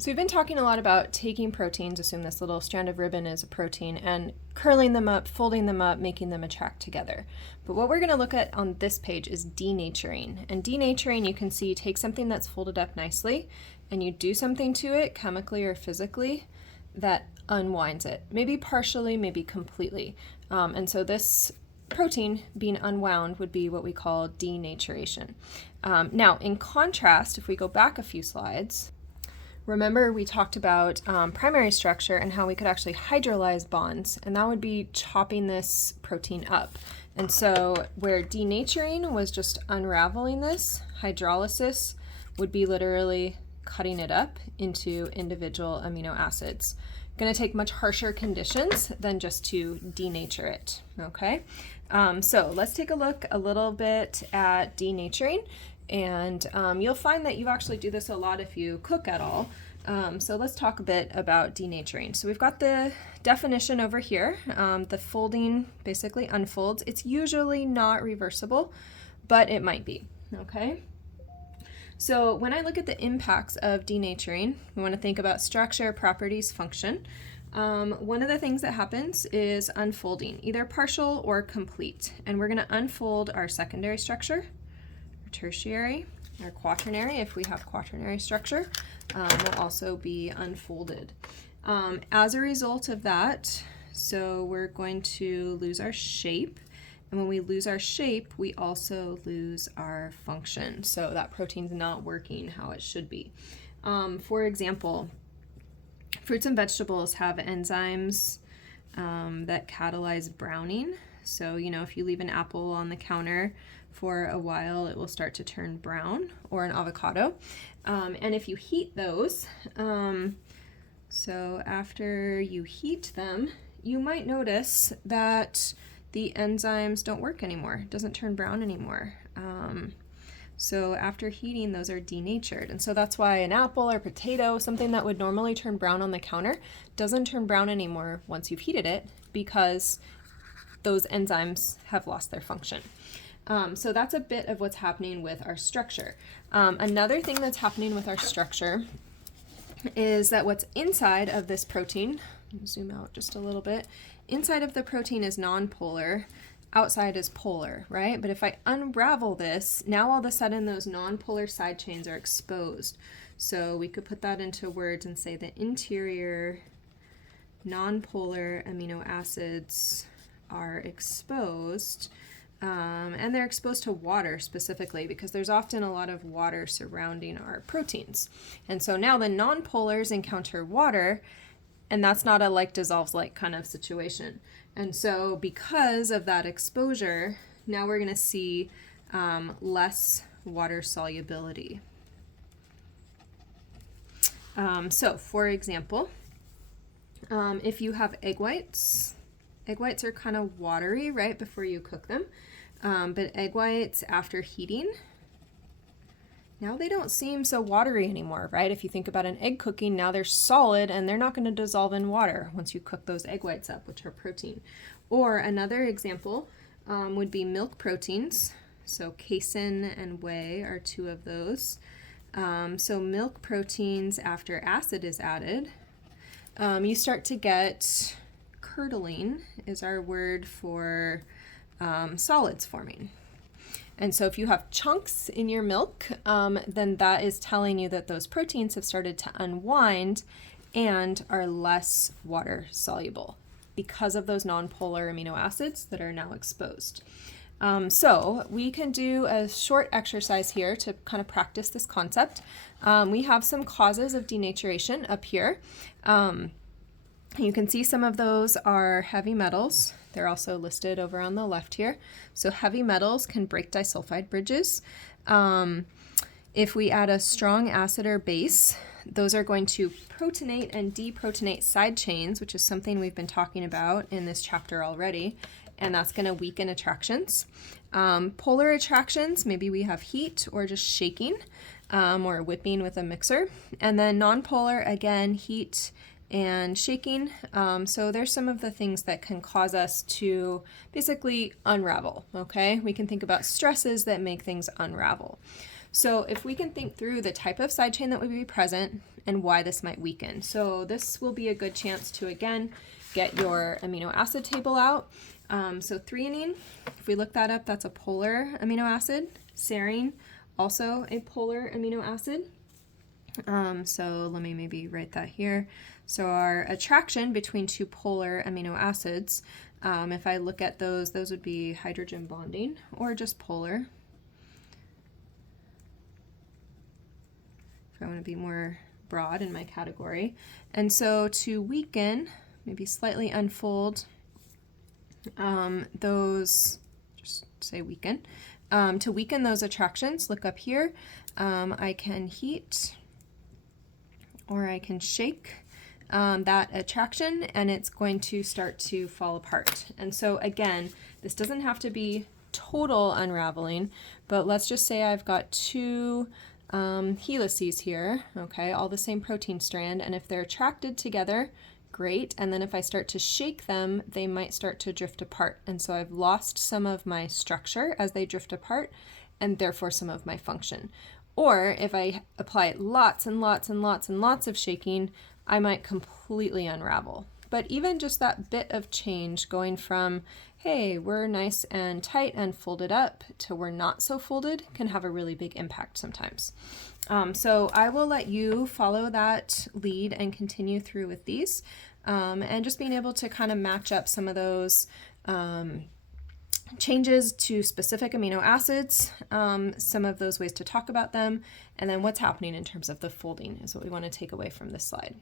So we've been talking a lot about taking proteins, assume this little strand of ribbon is a protein, and curling them up, folding them up, making them attract together. But what we're going to look at on this page is denaturing. And denaturing, you can see you take something that's folded up nicely and you do something to it, chemically or physically, that unwinds it. Maybe partially, maybe completely. And so this protein being unwound would be what we call denaturation. Now, in contrast, if we go back a few slides, remember we talked about primary structure and how we could actually hydrolyze bonds, and that would be chopping this protein up. And so where denaturing was just unraveling this, hydrolysis would be literally cutting it up into individual amino acids. Going to take much harsher conditions than just to denature it, okay? So let's take a look a little bit at denaturing. And you'll find that you actually do this a lot if you cook at all. So let's talk a bit about denaturing. So we've got the definition over here. The folding basically unfolds. It's usually not reversible, but it might be, okay? So when I look at the impacts of denaturing, we want to think about structure, properties, function. One of the things that happens is unfolding, either partial or complete. And we're going to unfold our secondary structure, tertiary, or quaternary, if we have quaternary structure, will also be unfolded. As a result of that, so we're going to lose our shape, and when we lose our shape, we also lose our function. So that protein's not working how it should be. For example, fruits and vegetables have enzymes that catalyze browning. So, if you leave an apple on the counter for a while, it will start to turn brown, or an avocado. And if you heat those, so after you heat them, you might notice that the enzymes don't work anymore. It doesn't turn brown anymore. So after heating, those are denatured. And so that's why an apple or potato, something that would normally turn brown on the counter, doesn't turn brown anymore once you've heated it, because those enzymes have lost their function. So that's a bit of what's happening with our structure. Another thing that's happening with our structure is that what's inside of this protein, zoom out just a little bit, inside of the protein is nonpolar, outside is polar, right? But if I unravel this, now all of a sudden those nonpolar side chains are exposed. So we could put that into words and say the interior nonpolar amino acids are exposed. And they're exposed to water specifically, because there's often a lot of water surrounding our proteins. And so now the nonpolars encounter water, and that's not a like dissolves like kind of situation. And so because of that exposure, now we're going to see less water solubility. So for example, if you have egg whites are kind of watery right before you cook them, but egg whites after heating, now they don't seem so watery anymore, right? If you think about an egg cooking, now they're solid and they're not going to dissolve in water once you cook those egg whites up, which are protein. Or another example would be milk proteins. So casein and whey are two of those. So milk proteins, after acid is added, you start to get curdling, is our word for solids forming. And so if you have chunks in your milk, then that is telling you that those proteins have started to unwind and are less water soluble because of those nonpolar amino acids that are now exposed. So we can do a short exercise here to kind of practice this concept. We have some causes of denaturation up here. You can see some of those are heavy metals. They're also listed over on the left here. So heavy metals can break disulfide bridges. If we add a strong acid or base, those are going to protonate and deprotonate side chains, which is something we've been talking about in this chapter already, and that's going to weaken attractions. Polar attractions, maybe we have heat or just shaking or whipping with a mixer. And then nonpolar, again, heat and shaking. So there's some of the things that can cause us to basically unravel, okay? We can think about stresses that make things unravel. So if we can think through the type of side chain that would be present and why this might weaken. So this will be a good chance to, again, get your amino acid table out. So threonine, if we look that up, that's a polar amino acid. Serine, also a polar amino acid. So let me maybe write that here. So our attraction between two polar amino acids, if I look at those would be hydrogen bonding or just polar. If I want to be more broad in my category. And so to weaken, maybe slightly unfold those, just say weaken. To weaken those attractions, look up here. I can heat or I can shake that attraction, and it's going to start to fall apart. And so again, this doesn't have to be total unraveling, but let's just say I've got two helices here, okay, all the same protein strand, and if they're attracted together, great, and then if I start to shake them, they might start to drift apart, and so I've lost some of my structure as they drift apart, and therefore some of my function. Or if I apply lots and lots and lots and lots of shaking, I might completely unravel. But even just that bit of change going from, hey, we're nice and tight and folded up to we're not so folded can have a really big impact sometimes. So I will let you follow that lead and continue through with these, and just being able to kind of match up some of those changes to specific amino acids, some of those ways to talk about them, and then what's happening in terms of the folding is what we want to take away from this slide.